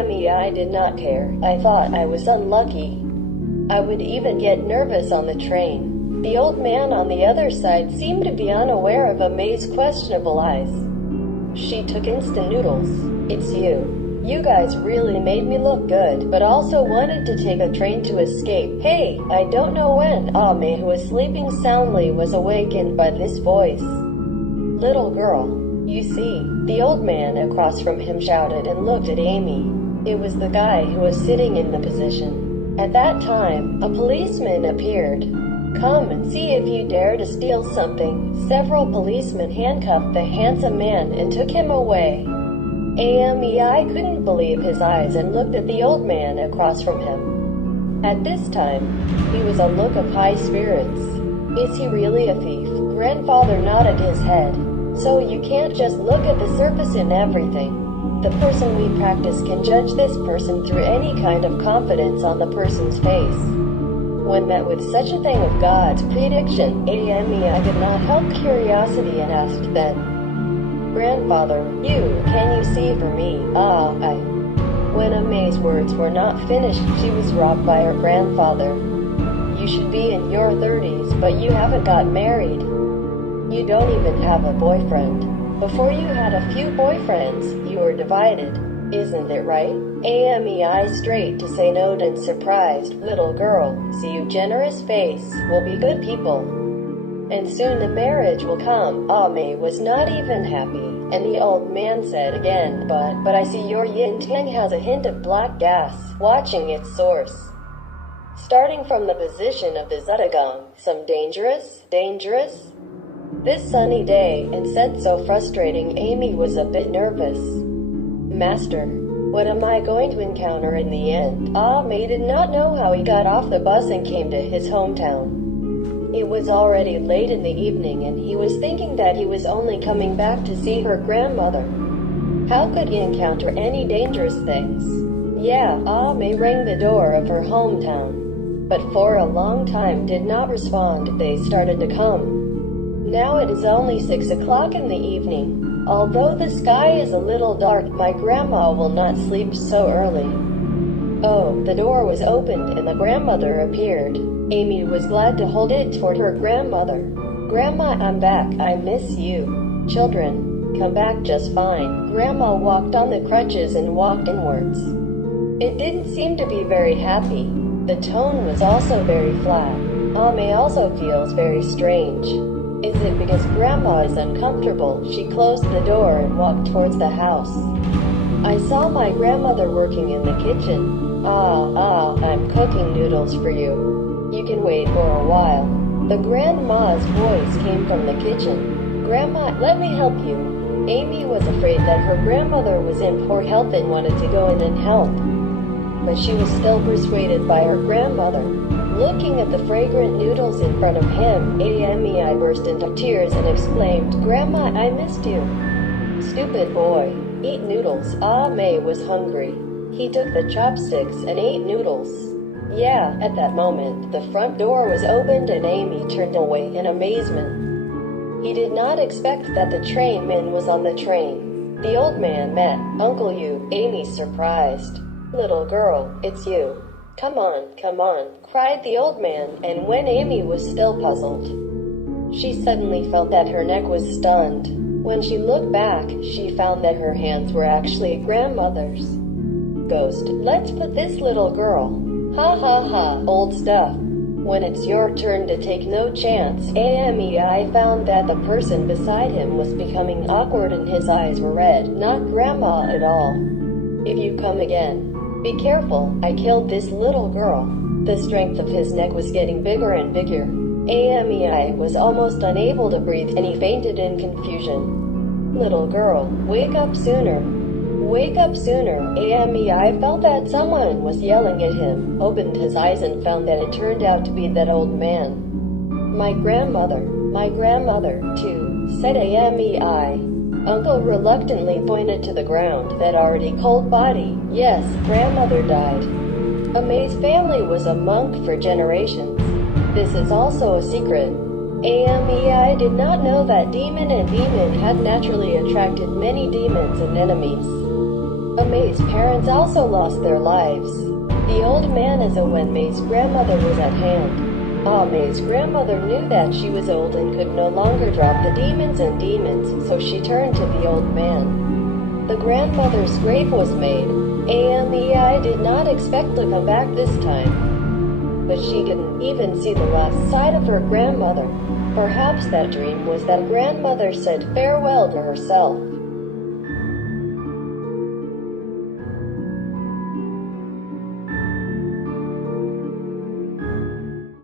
Amei did not care. I thought I was unlucky. I would even get nervous on the train. The old man on the other side seemed to be unaware of Amei's questionable eyes. She took instant noodles. It's you. You guys really made me look good, but also wanted to take a train to escape. Hey, I don't know when. Amei, who was sleeping soundly, was awakened by this voice. Little girl, you see, the old man across from him shouted and looked at Amei. It was the guy who was sitting in the position. At that time, a policeman appeared. Come and see if you dare to steal something. Several policemen handcuffed the handsome man and took him away. Amei couldn't believe his eyes and looked at the old man across from him. At this time, he was a look of high spirits. Is he really a thief? Grandfather nodded his head. So you can't just look at the surface in everything. The person we practice can judge this person through any kind of confidence on the person's face. When met with such a thing of God's prediction, Amei could not help curiosity and asked then, Grandfather, can you see for me? When Amei's words were not finished, she was robbed by her grandfather. You should be in your 30s, but you haven't got married. You don't even have a boyfriend. Before you had a few boyfriends, you were divided. Isn't it right? Amei straight to say no and surprised. Little girl, see you generous face, will be good people. And soon the marriage will come. Amei was not even happy, and the old man said again, but I see your yin tang has a hint of black gas, watching its source. Starting from the position of the Zutagong, some dangerous? This sunny day, and said so frustrating, Amei was a bit nervous. Master, what am I going to encounter in the end? Amei did not know how he got off the bus and came to his hometown. It was already late in the evening and he was thinking that he was only coming back to see her grandmother. How could he encounter any dangerous things? Amei rang the door of her hometown, but for a long time did not respond. They started to come. Now it is only 6 o'clock in the evening. Although the sky is a little dark, my grandma will not sleep so early. Oh, the door was opened and the grandmother appeared. Amei was glad to hold it toward her grandmother. Grandma, I'm back. I miss you. Children, come back just fine. Grandma walked on the crutches and walked inwards. It didn't seem to be very happy. The tone was also very flat. Amei also feels very strange. Is it because Grandma is uncomfortable? She closed the door and walked towards the house. I saw my grandmother working in the kitchen. I'm cooking noodles for you. You can wait for a while. The grandma's voice came from the kitchen. Grandma, let me help you. Amei was afraid that her grandmother was in poor health and wanted to go in and help. But she was still persuaded by her grandmother. Looking at the fragrant noodles in front of him, Amei burst into tears and exclaimed, Grandma, I missed you. Stupid boy. Eat noodles. Amei was hungry. He took the chopsticks and ate noodles. At that moment, the front door was opened and Amei turned away in amazement. He did not expect that the trainman was on the train. The old man met. Uncle you, Amei surprised. Little girl, it's you. Come on, cried the old man, and when Amei was still puzzled, she suddenly felt that her neck was stunned. When she looked back, she found that her hands were actually grandmother's. Ghost, let's put this little girl. Ha, old stuff. When it's your turn to take no chance, Amei found that the person beside him was becoming awkward and his eyes were red, not Grandma at all. If you come again, be careful, I killed this little girl. The strength of his neck was getting bigger and bigger. Amei was almost unable to breathe and he fainted in confusion. Little girl, wake up sooner. Wake up sooner. Amei felt that someone was yelling at him, opened his eyes and found that it turned out to be that old man. My grandmother, too, said Amei. Uncle reluctantly pointed to the ground, that already cold body. Yes, grandmother died. Amei's family was a monk for generations. This is also a secret. Amei did not know that demon had naturally attracted many demons and enemies. Amey's parents also lost their lives. The old man is when May's grandmother was at hand. Amey's grandmother knew that she was old and could no longer drop the demons, so she turned to the old man. The grandmother's grave was made. Amei did not expect to come back this time. But she didn't even see the last sight of her grandmother. Perhaps that dream was that grandmother said farewell to herself.